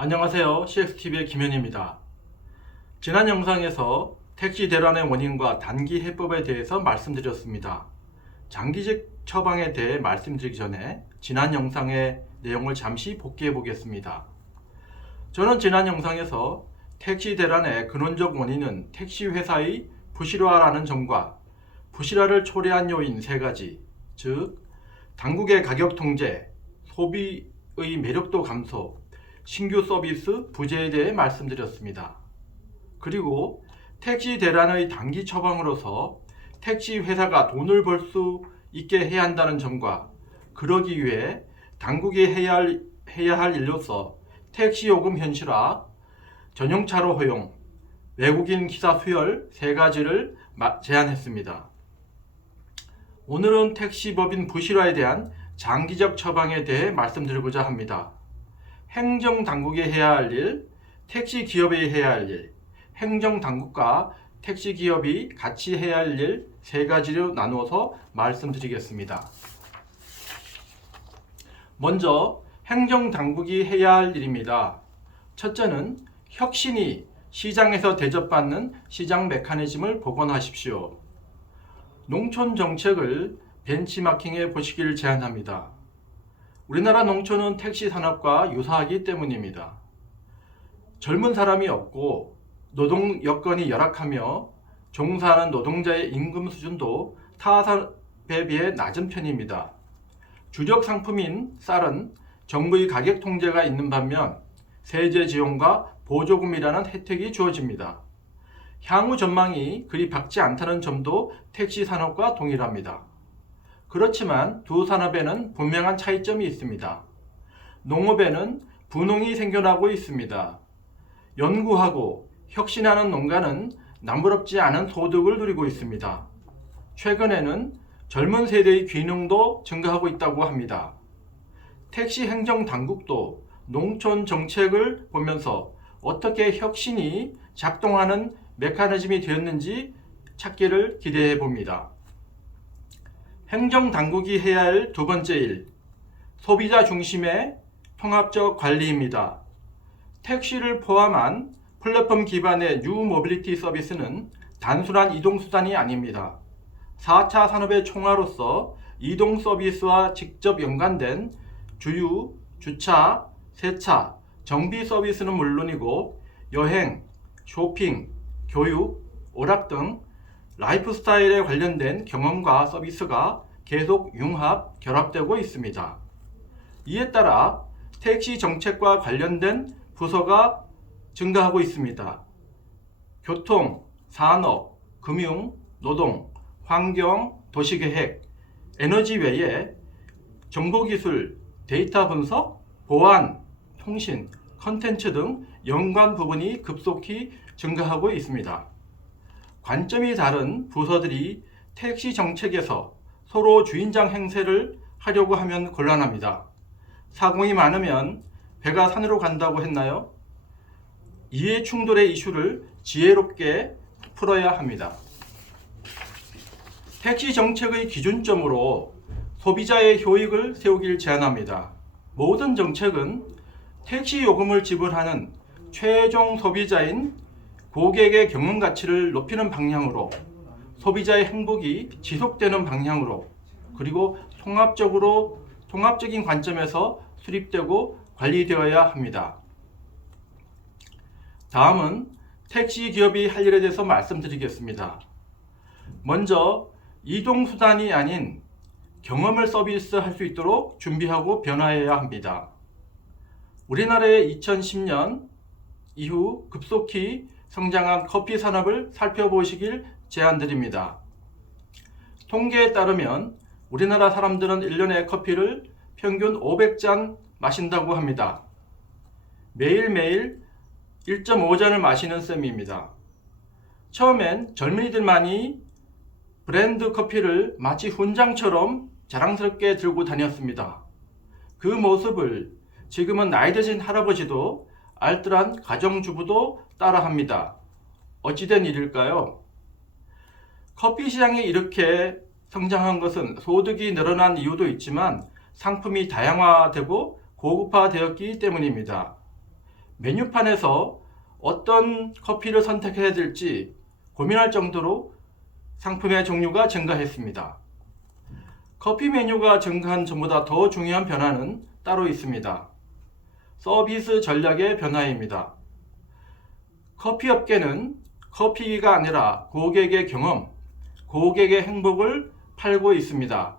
안녕하세요. CXTV의 김현입니다. 지난 영상에서 택시 대란의 원인과 단기 해법에 대해서 말씀드렸습니다. 장기적 처방에 대해 말씀드리기 전에 지난 영상의 내용을 잠시 복귀해 보겠습니다. 저는 지난 영상에서 택시 대란의 근원적 원인은 택시 회사의 부실화라는 점과 부실화를 초래한 요인 3가지, 즉 당국의 가격 통제, 소비의 매력도 감소, 신규 서비스 부재에 대해 말씀드렸습니다. 그리고 택시 대란의 단기 처방으로서 택시 회사가 돈을 벌 수 있게 해야 한다는 점과 그러기 위해 당국이 해야 할 일로서 택시 요금 현실화, 전용차로 허용, 외국인 기사 수혈 3가지를 제안했습니다. 오늘은 택시법인 부실화에 대한 장기적 처방에 대해 말씀드리고자 합니다. 행정당국이 해야 할 일, 택시기업이 해야 할 일, 행정당국과 택시기업이 같이 해야 할 일 3가지로 나누어서 말씀드리겠습니다. 먼저 행정당국이 해야 할 일입니다. 첫째는 혁신이 시장에서 대접받는 시장 메커니즘을 복원하십시오. 농촌 정책을 벤치마킹해 보시길 제안합니다. 우리나라 농촌은 택시 산업과 유사하기 때문입니다. 젊은 사람이 없고 노동 여건이 열악하며 종사하는 노동자의 임금 수준도 타 산업에 비해 낮은 편입니다. 주력 상품인 쌀은 정부의 가격 통제가 있는 반면 세제 지원과 보조금이라는 혜택이 주어집니다. 향후 전망이 그리 밝지 않다는 점도 택시 산업과 동일합니다. 그렇지만 두 산업에는 분명한 차이점이 있습니다. 농업에는 분홍이 생겨나고 있습니다. 연구하고 혁신하는 농가는 남부럽지 않은 소득을 누리고 있습니다. 최근에는 젊은 세대의 귀농도 증가하고 있다고 합니다. 택시 행정 당국도 농촌 정책을 보면서 어떻게 혁신이 작동하는 메커니즘이 되었는지 찾기를 기대해 봅니다. 행정당국이 해야 할 2번째 일, 소비자 중심의 통합적 관리입니다. 택시를 포함한 플랫폼 기반의 뉴 모빌리티 서비스는 단순한 이동수단이 아닙니다. 4차 산업의 총화로서 이동 서비스와 직접 연관된 주유, 주차, 세차, 정비 서비스는 물론이고 여행, 쇼핑, 교육, 오락 등 라이프 스타일에 관련된 경험과 서비스가 계속 융합, 결합되고 있습니다. 이에 따라 택시 정책과 관련된 부서가 증가하고 있습니다. 교통, 산업, 금융, 노동, 환경, 도시계획, 에너지 외에 정보기술, 데이터 분석, 보안, 통신, 컨텐츠 등 연관 부분이 급속히 증가하고 있습니다. 관점이 다른 부서들이 택시 정책에서 서로 주인장 행세를 하려고 하면 곤란합니다. 사공이 많으면 배가 산으로 간다고 했나요? 이해 충돌의 이슈를 지혜롭게 풀어야 합니다. 택시 정책의 기준점으로 소비자의 효익을 세우길 제안합니다. 모든 정책은 택시 요금을 지불하는 최종 소비자인 고객의 경험 가치를 높이는 방향으로, 소비자의 행복이 지속되는 방향으로, 그리고 통합적인 관점에서 수립되고 관리되어야 합니다. 다음은 택시 기업이 할 일에 대해서 말씀드리겠습니다. 먼저 이동수단이 아닌 경험을 서비스할 수 있도록 준비하고 변화해야 합니다. 우리나라의 2010년 이후 급속히 성장한 커피 산업을 살펴보시길 제안드립니다. 통계에 따르면 우리나라 사람들은 1년에 커피를 평균 500잔 마신다고 합니다. 매일매일 1.5잔을 마시는 셈입니다. 처음엔 젊은이들만이 브랜드 커피를 마치 훈장처럼 자랑스럽게 들고 다녔습니다. 그 모습을 지금은 나이 드신 할아버지도 알뜰한 가정주부도 따라합니다. 어찌된 일일까요? 커피 시장이 이렇게 성장한 것은 소득이 늘어난 이유도 있지만 상품이 다양화되고 고급화되었기 때문입니다. 메뉴판에서 어떤 커피를 선택해야 될지 고민할 정도로 상품의 종류가 증가했습니다. 커피 메뉴가 증가한 전보다 더 중요한 변화는 따로 있습니다. 서비스 전략의 변화입니다. 커피 업계는 커피가 아니라 고객의 경험, 고객의 행복을 팔고 있습니다.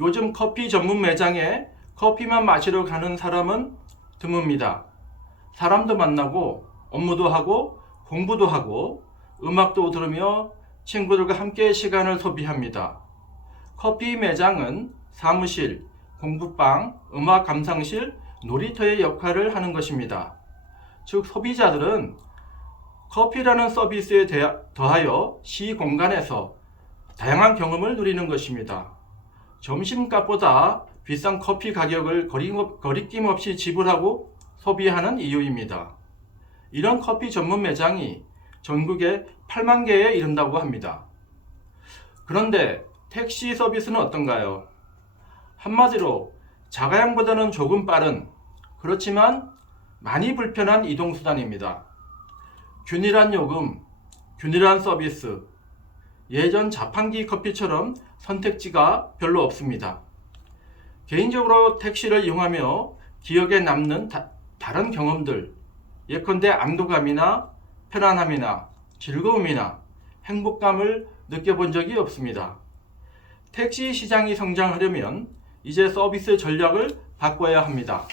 요즘 커피 전문 매장에 커피만 마시러 가는 사람은 드뭅니다. 사람도 만나고 업무도 하고 공부도 하고 음악도 들으며 친구들과 함께 시간을 소비합니다. 커피 매장은 사무실, 공부방, 음악 감상실, 놀이터의 역할을 하는 것입니다. 즉 소비자들은 커피라는 서비스에 더하여 시공간에서 다양한 경험을 누리는 것입니다. 점심값보다 비싼 커피 가격을 거리낌 없이 지불하고 소비하는 이유입니다. 이런 커피 전문 매장이 전국에 8만 개에 이른다고 합니다. 그런데 택시 서비스는 어떤가요? 한마디로 자가용보다는 조금 빠른, 그렇지만 많이 불편한 이동수단입니다. 균일한 요금, 균일한 서비스, 예전 자판기 커피처럼 선택지가 별로 없습니다. 개인적으로 택시를 이용하며 기억에 남는 다른 경험들, 예컨대 안도감이나 편안함이나 즐거움이나 행복감을 느껴본 적이 없습니다. 택시 시장이 성장하려면 이제 서비스 전략을 바꿔야 합니다.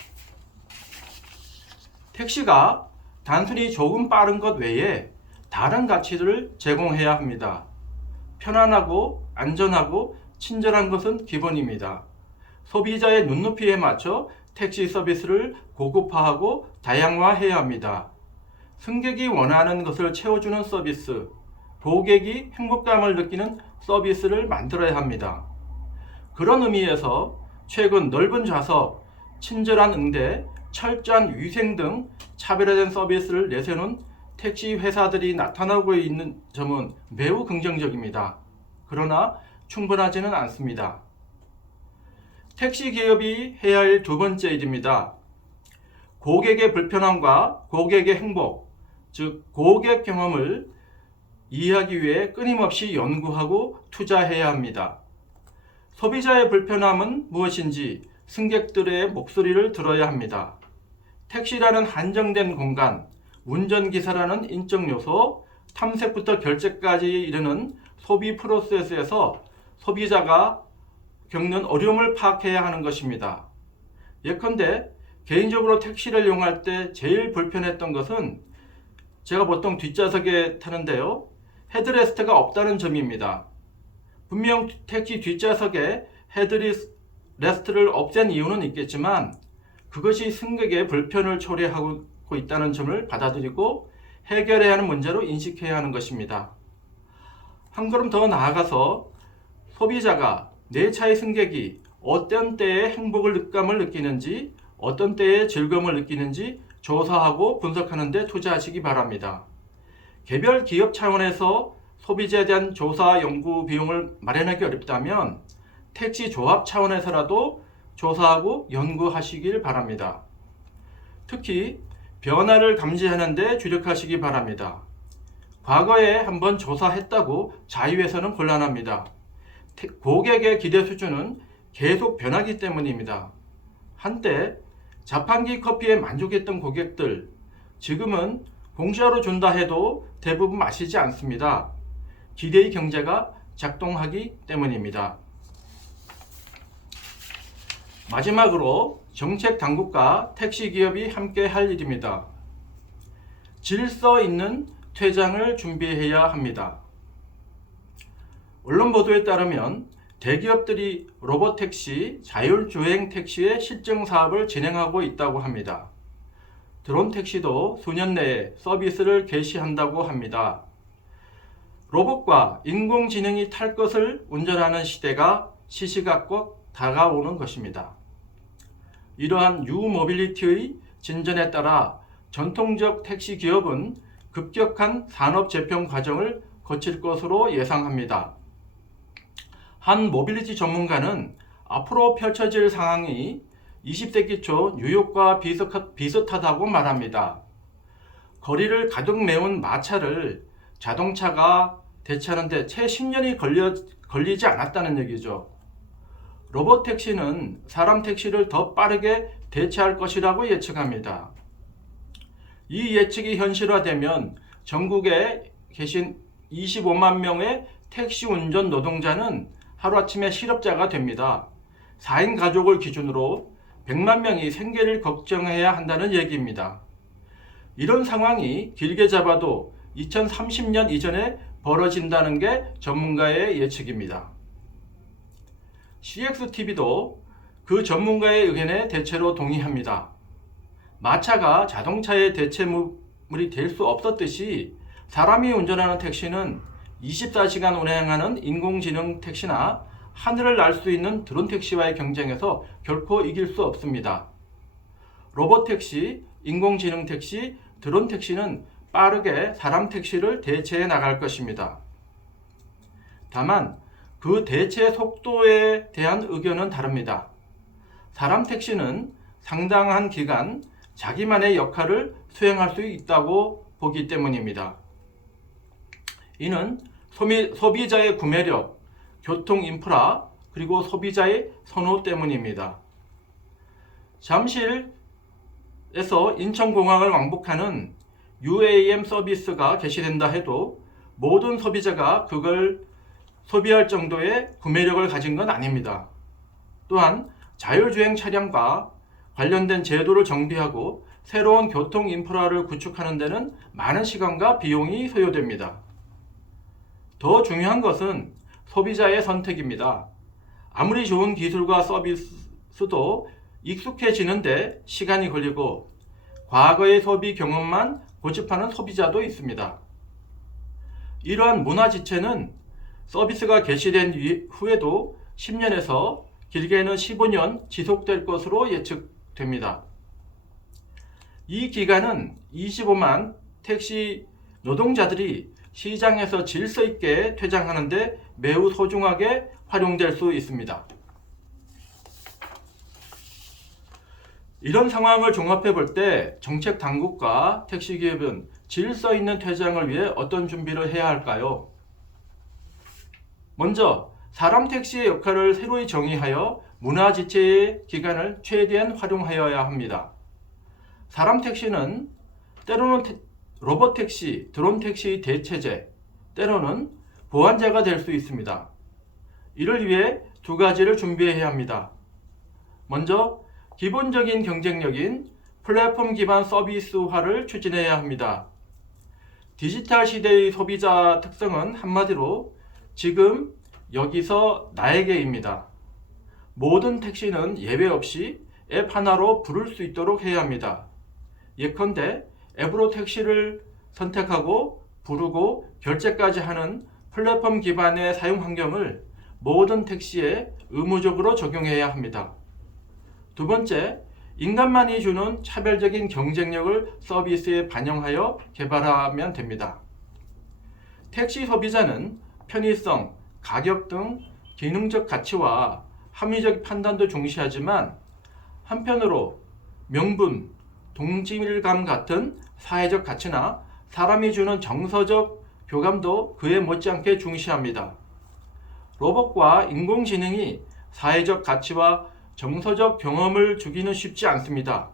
택시가 단순히 조금 빠른 것 외에 다른 가치를 제공해야 합니다. 편안하고 안전하고 친절한 것은 기본입니다. 소비자의 눈높이에 맞춰 택시 서비스를 고급화하고 다양화해야 합니다. 승객이 원하는 것을 채워주는 서비스, 고객이 행복감을 느끼는 서비스를 만들어야 합니다. 그런 의미에서 최근 넓은 좌석, 친절한 응대, 철저한 위생 등 차별화된 서비스를 내세우는 택시 회사들이 나타나고 있는 점은 매우 긍정적입니다. 그러나 충분하지는 않습니다. 택시 기업이 해야 할 두 번째 일입니다. 고객의 불편함과 고객의 행복, 즉 고객 경험을 이해하기 위해 끊임없이 연구하고 투자해야 합니다. 소비자의 불편함은 무엇인지 승객들의 목소리를 들어야 합니다. 택시라는 한정된 공간, 운전기사라는 인적 요소, 탐색부터 결제까지 이르는 소비 프로세스에서 소비자가 겪는 어려움을 파악해야 하는 것입니다. 예컨대 개인적으로 택시를 이용할 때 제일 불편했던 것은 제가 보통 뒷좌석에 타는데요. 헤드레스트가 없다는 점입니다. 분명 택시 뒷좌석에 헤드레스트를 없앤 이유는 있겠지만 그것이 승객의 불편을 초래하고 있다는 점을 받아들이고 해결해야 하는 문제로 인식해야 하는 것입니다. 한 걸음 더 나아가서 소비자가 내 차의 승객이 어떤 때에 행복감을 느끼는지 어떤 때에 즐거움을 느끼는지 조사하고 분석하는 데 투자하시기 바랍니다. 개별 기업 차원에서 소비자에 대한 조사 연구 비용을 마련하기 어렵다면 택시 조합 차원에서라도 조사하고 연구하시길 바랍니다. 특히 변화를 감지하는 데 주력하시기 바랍니다. 과거에 한번 조사했다고 자유해서는 곤란합니다. 고객의 기대 수준은 계속 변하기 때문입니다. 한때 자판기 커피에 만족했던 고객들, 지금은 공짜로 준다 해도 대부분 마시지 않습니다. 기대의 경제가 작동하기 때문입니다. 마지막으로 정책 당국과 택시 기업이 함께 할 일입니다. 질서 있는 퇴장을 준비해야 합니다. 언론 보도에 따르면 대기업들이 로봇택시, 자율주행 택시의 실증 사업을 진행하고 있다고 합니다. 드론 택시도 수년 내에 서비스를 개시한다고 합니다. 로봇과 인공지능이 탈 것을 운전하는 시대가 시시각각 다가오는 것입니다. 이러한 유모빌리티의 진전에 따라 전통적 택시 기업은 급격한 산업 재평 과정을 거칠 것으로 예상합니다. 한 모빌리티 전문가는 앞으로 펼쳐질 상황이 20세기 초 뉴욕과 비슷하다고 말합니다. 거리를 가득 메운 마차를 자동차가 대체하는데 채 10년이 걸리지 않았다는 얘기죠. 로봇 택시는 사람 택시를 더 빠르게 대체할 것이라고 예측합니다. 이 예측이 현실화되면 전국에 계신 25만 명의 택시 운전 노동자는 하루아침에 실업자가 됩니다. 4인 가족을 기준으로 100만 명이 생계를 걱정해야 한다는 얘기입니다. 이런 상황이 길게 잡아도 2030년 이전에 벌어진다는 게 전문가의 예측입니다. CXTV도 그 전문가의 의견에 대체로 동의합니다. 마차가 자동차의 대체물이 될 수 없었듯이 사람이 운전하는 택시는 24시간 운행하는 인공지능 택시나 하늘을 날 수 있는 드론 택시와의 경쟁에서 결코 이길 수 없습니다. 로봇 택시, 인공지능 택시, 드론 택시는 빠르게 사람 택시를 대체해 나갈 것입니다. 다만 그 대체 속도에 대한 의견은 다릅니다. 사람 택시는 상당한 기간 자기만의 역할을 수행할 수 있다고 보기 때문입니다. 이는 소비자의 구매력, 교통 인프라, 그리고 소비자의 선호 때문입니다. 잠실에서 인천공항을 왕복하는 UAM 서비스가 개시된다 해도 모든 소비자가 그걸 소비할 정도의 구매력을 가진 건 아닙니다. 또한 자율주행 차량과 관련된 제도를 정비하고 새로운 교통 인프라를 구축하는 데는 많은 시간과 비용이 소요됩니다. 더 중요한 것은 소비자의 선택입니다. 아무리 좋은 기술과 서비스도 익숙해지는데 시간이 걸리고 과거의 소비 경험만 고집하는 소비자도 있습니다. 이러한 문화 지체는 서비스가 개시된 후에도 10년에서 길게는 15년 지속될 것으로 예측됩니다. 이 기간은 25만 택시 노동자들이 시장에서 질서 있게 퇴장하는데 매우 소중하게 활용될 수 있습니다. 이런 상황을 종합해 볼 때 정책 당국과 택시 기업은 질서 있는 퇴장을 위해 어떤 준비를 해야 할까요? 먼저 사람 택시의 역할을 새로이 정의하여 문화 지체의 기간을 최대한 활용하여야 합니다. 사람 택시는 때로는 로봇 택시, 드론 택시의 대체제, 때로는 보완제가 될 수 있습니다. 이를 위해 두 가지를 준비해야 합니다. 먼저 기본적인 경쟁력인 플랫폼 기반 서비스화를 추진해야 합니다. 디지털 시대의 소비자 특성은 한마디로 지금 여기서 나에게입니다. 모든 택시는 예외 없이 앱 하나로 부를 수 있도록 해야 합니다. 예컨대 앱으로 택시를 선택하고 부르고 결제까지 하는 플랫폼 기반의 사용 환경을 모든 택시에 의무적으로 적용해야 합니다. 두 번째, 인간만이 주는 차별적인 경쟁력을 서비스에 반영하여 개발하면 됩니다. 택시 소비자는 편의성, 가격 등 기능적 가치와 합리적 판단도 중시하지만 한편으로 명분, 동질감 같은 사회적 가치나 사람이 주는 정서적 교감도 그에 못지않게 중시합니다. 로봇과 인공지능이 사회적 가치와 정서적 경험을 주기는 쉽지 않습니다.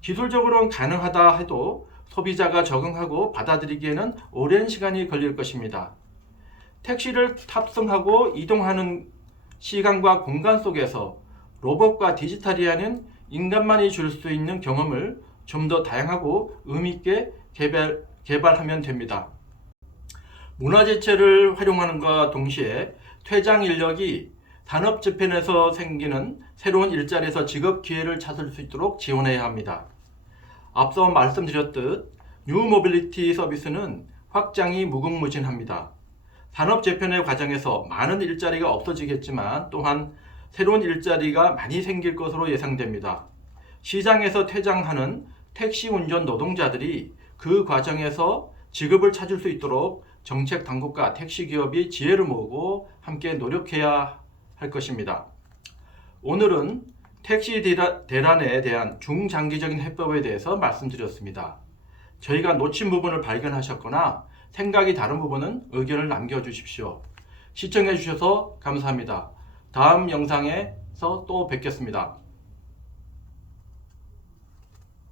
기술적으로는 가능하다 해도 소비자가 적응하고 받아들이기에는 오랜 시간이 걸릴 것입니다. 택시를 탑승하고 이동하는 시간과 공간 속에서 로봇과 디지털이하는 인간만이 줄 수 있는 경험을 좀 더 다양하고 의미있게 개발하면 됩니다. 문화재체를 활용하는과 동시에 퇴장 인력이 산업 재편에서 생기는 새로운 일자리에서 직업 기회를 찾을 수 있도록 지원해야 합니다. 앞서 말씀드렸듯 뉴 모빌리티 서비스는 확장이 무궁무진합니다. 산업 재편의 과정에서 많은 일자리가 없어지겠지만 또한 새로운 일자리가 많이 생길 것으로 예상됩니다. 시장에서 퇴장하는 택시 운전 노동자들이 그 과정에서 직업을 찾을 수 있도록 정책 당국과 택시 기업이 지혜를 모으고 함께 노력해야 할 것입니다. 오늘은 택시 대란에 대한 중장기적인 해법에 대해서 말씀드렸습니다. 저희가 놓친 부분을 발견하셨거나 생각이 다른 부분은 의견을 남겨주십시오. 시청해 주셔서 감사합니다. 다음 영상에서 또 뵙겠습니다.